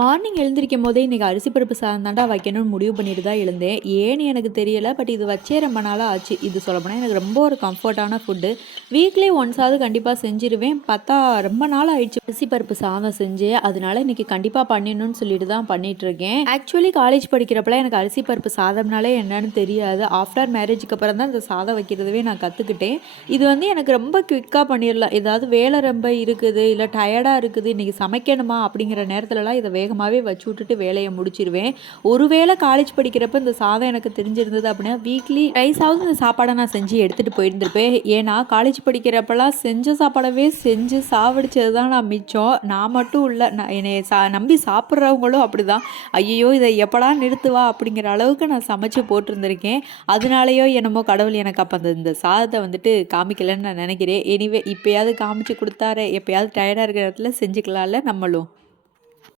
Morning எழுந்திரிக்கும் போதே இன்றைக்கி அரிசி பருப்பு சாதம் தாண்டா வைக்கணும்னு முடிவு பண்ணிட்டு தான் எழுந்தேன். ஏன்னு எனக்கு தெரியல. பட் இது வச்சே ரொம்ப நாளாக ஆச்சு. இது சொல்லப்போனால் எனக்கு ரொம்ப ஒரு கம்ஃபர்ட்டான ஃபுட்டு. வீக்லி ஒன்ஸாவது கண்டிப்பாக செஞ்சிருவேன். பார்த்தா ரொம்ப நாள் ஆயிடுச்சு அரிசி பருப்பு சாதம் செஞ்சு. அதனால இன்றைக்கி கண்டிப்பாக பண்ணிடணும்னு சொல்லிட்டு தான் பண்ணிகிட்ருக்கேன். ஆக்சுவலி காலேஜ் படிக்கிறப்பலாம் எனக்கு அரிசி பருப்பு சாதம்னாலே என்னன்னு தெரியாது. ஆஃப்டர் மேரேஜுக்கு அப்புறம் தான் இந்த சாதம் வைக்கிறதவே நான் கற்றுக்கிட்டேன். இது எனக்கு ரொம்ப குவிக்காக பண்ணிடலாம். ஏதாவது வேலை ரொம்ப இருக்குது, இல்லை டயர்டாக இருக்குது, இன்றைக்கி சமைக்கணுமா அப்படிங்கிற நேரத்துலலாம் இதை வேகமாகவே வச்சு விட்டுட்டு வேலையை முடிச்சிருவேன். ஒருவேளை காலேஜ் படிக்கிறப்ப இந்த சாதம் எனக்கு தெரிஞ்சிருந்தது அப்படின்னா வீக்லி ரைஸாவது இந்த சாப்பாடை நான் செஞ்சு எடுத்துகிட்டு போயிருந்திருப்பேன். ஏன்னா காலேஜ் படிக்கிறப்பெல்லாம் செஞ்ச சாப்பாடவே செஞ்சு சாவடிச்சது தான் நான் மிச்சம். நான் மட்டும் இல்லை, நான் என்னை நம்பி சாப்பிட்றவங்களும் அப்படி தான். ஐயோ இதை எப்படா நிறுத்துவா அப்படிங்கிற அளவுக்கு நான் சமைச்சு போட்டிருந்திருக்கேன். அதனாலேயோ என்னமோ கடவுள் எனக்கு அப்போ இந்த சாதத்தை காமிக்கலைன்னு நான் நினைக்கிறேன். எனிவே இப்போயாவது காமிச்சு கொடுத்தாரு. எப்போயாவது டயர்டாக இருக்கிற இடத்துல செஞ்சுக்கலாம்ல நம்மளும்.